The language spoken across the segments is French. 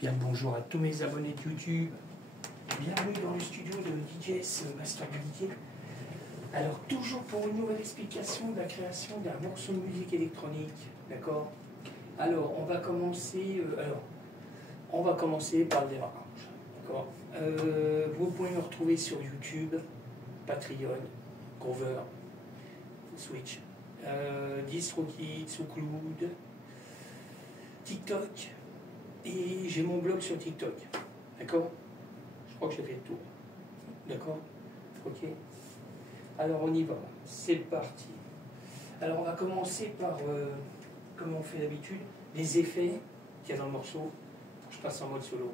Bien le bonjour à tous mes abonnés de YouTube. Bienvenue dans le studio de DJs Masterability. Alors toujours pour une nouvelle explication de la création d'un morceau de musique électronique, d'accord? Alors on va commencer par le démarrage, d'accord? Vous pouvez me retrouver sur YouTube, Patreon, Grover, Switch, DistroKid, SoundCloud, TikTok. Et j'ai mon blog sur TikTok, d'accord? Je crois que j'ai fait le tour, d'accord? Ok. Alors on y va, c'est parti. Alors on va commencer par, comme on fait d'habitude, les effets qu'il y a dans le morceau. Je passe en mode solo.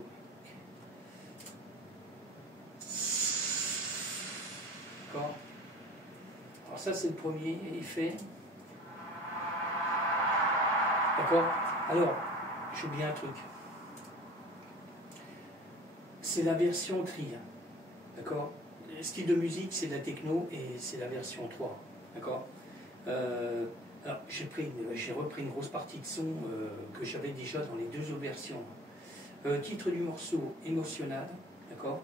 D'accord? Alors ça c'est le premier effet. D'accord? Alors, j'ai oublié un truc. C'est la version tri, d'accord? Le style de musique, c'est de la techno et c'est la version 3, d'accord? Alors, j'ai repris une grosse partie de son que j'avais déjà dans les deux autres versions. Titre du morceau, Émotional, d'accord?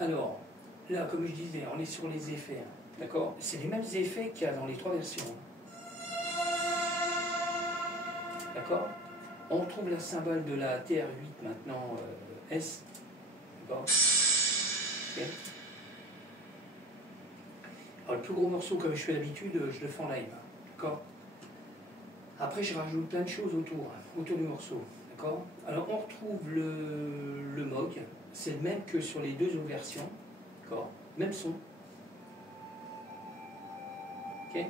Alors, là, comme je disais, on est sur les effets, d'accord? C'est les mêmes effets qu'il y a dans les trois versions, d'accord? On trouve la cymbale de la TR8 maintenant, S, d'accord? Okay. Alors, le plus gros morceau, comme je fais d'habitude, je le fais en live, d'accord? Après, je rajoute plein de choses autour du morceau, d'accord? Alors, on retrouve le Moog, c'est le même que sur les deux autres versions, d'accord? Même son, ok?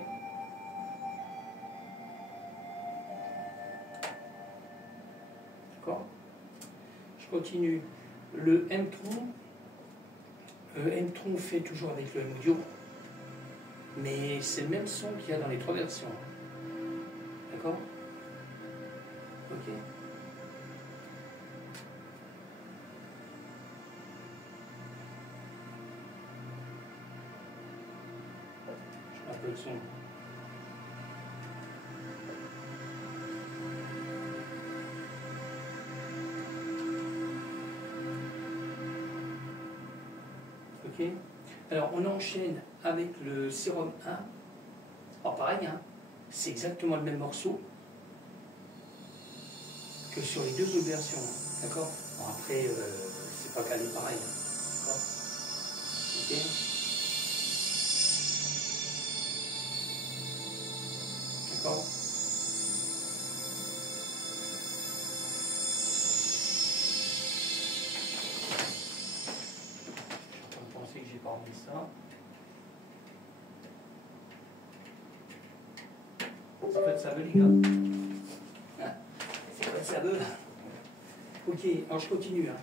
D'accord? Je continue. Le M-Tron, M-Tron fait toujours avec le M-Audio, mais c'est le même son qu'il y a dans les trois versions. D'accord? Ok. Je mets un peu de son. Ok. Alors on enchaîne avec le Serum 1. Alors pareil, hein, c'est exactement le même morceau que sur les deux autres versions. D'accord? Bon, après, c'est pas calé pareil. D'accord? Ok? D'accord? Je peux penser que j'ai pas remis ça. C'est quoi de ça veut, les gars? C'est quoi de ça veut? Ok, alors je continue. Hein.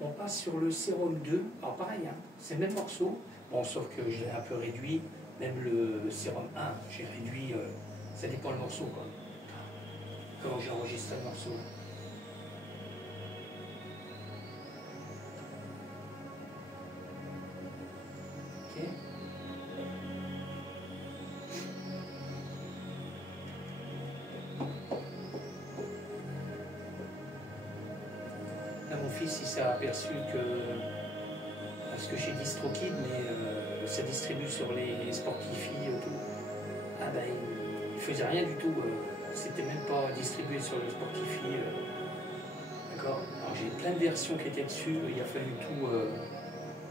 On passe sur le Serum 2. Alors pareil, hein, c'est le même morceau. Bon, sauf que je l'ai un peu réduit. Même le Serum 1, j'ai réduit. Ça dépend le morceau, quoi. Comment j'ai enregistré le morceau. Ok. Là, mon fils, il s'est aperçu que. Parce que j'ai DistroKid, mais ça distribue sur les Sportify et tout. Ah ben, il faisait rien du tout. C'était même pas distribué sur le Sportify. D'accord? Alors j'ai plein de versions qui étaient dessus. Il a fallu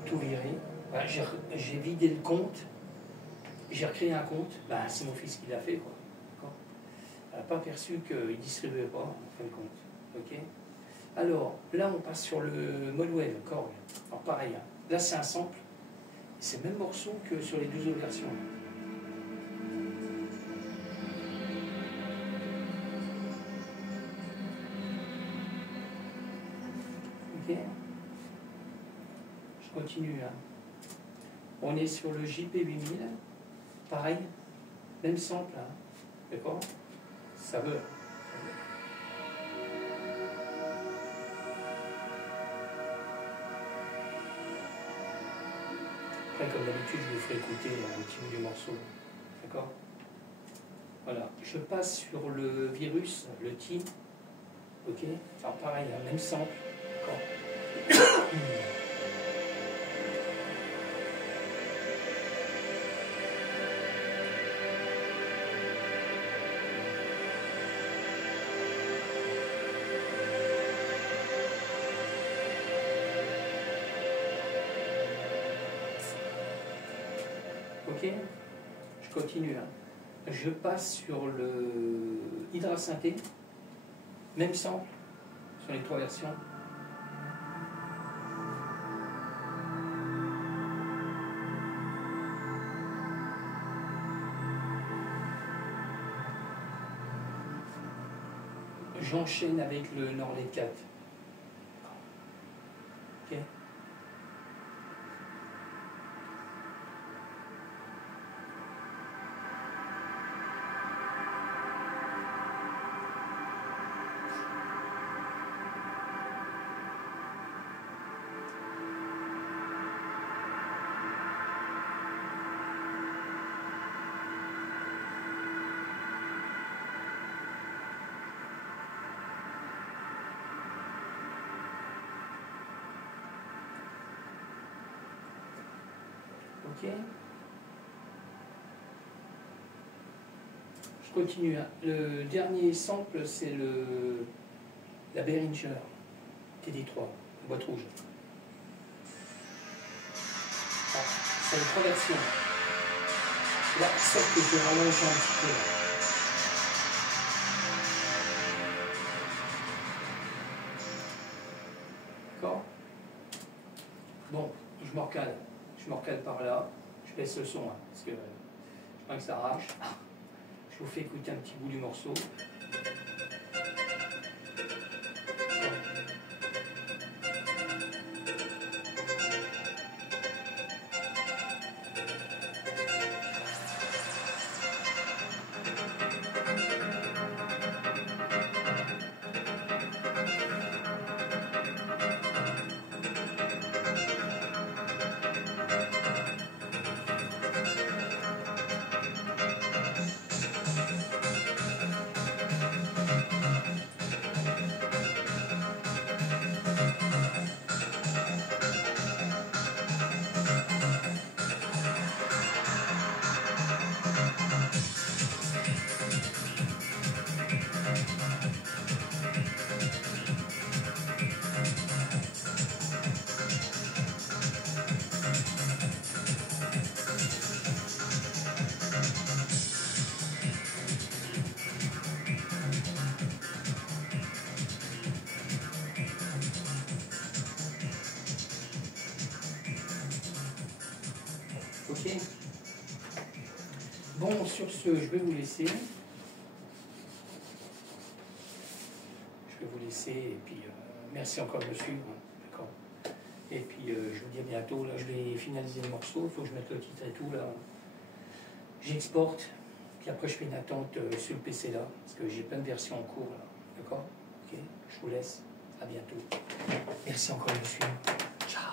tout virer. Voilà, j'ai vidé le compte. J'ai recréé un compte. Ben, c'est mon fils qui l'a fait, quoi. D'accord? Il n'a pas aperçu qu'il ne distribuait pas, en fin de compte. Ok? Alors, là, on passe sur le mode web, Korg. Alors, pareil, hein. Là, c'est un sample. C'est le même morceau que sur les deux autres versions. Ok? Je continue, hein. On est sur le JP8000. Pareil, même sample, hein. D'accord? Ça veut. Après, comme d'habitude, je vous ferai écouter un petit bout du morceau. D'accord? Voilà. Je passe sur le virus, le T. Ok, alors pareil, hein, même sample. D'accord. Ok, je continue. Hein. Je passe sur le Hydrasynthé, même sample sur les 3 versions. J'enchaîne avec le Norled 4. Ok. Ok. Je continue. Hein. Le dernier sample, c'est la Behringer TD3, boîte rouge. Ah, c'est les 3 versions. Là, sauf que je rallonge un petit peu. Là. D'accord. Bon, je me recale par là. Je baisse le son, hein, parce que je crois que ça arrache. Je vous fais écouter un petit bout du morceau. Ok. Bon, sur ce, je vais vous laisser. Et puis merci encore de me suivre. D'accord. Et puis je vous dis à bientôt. Là, je vais finaliser le morceau. Il faut que je mette le titre et tout. Là, j'exporte. Puis après, je fais une attente sur le PC là. Parce que j'ai plein de versions en cours. D'accord. Ok. Je vous laisse. À bientôt. Merci encore de me suivre. Ciao.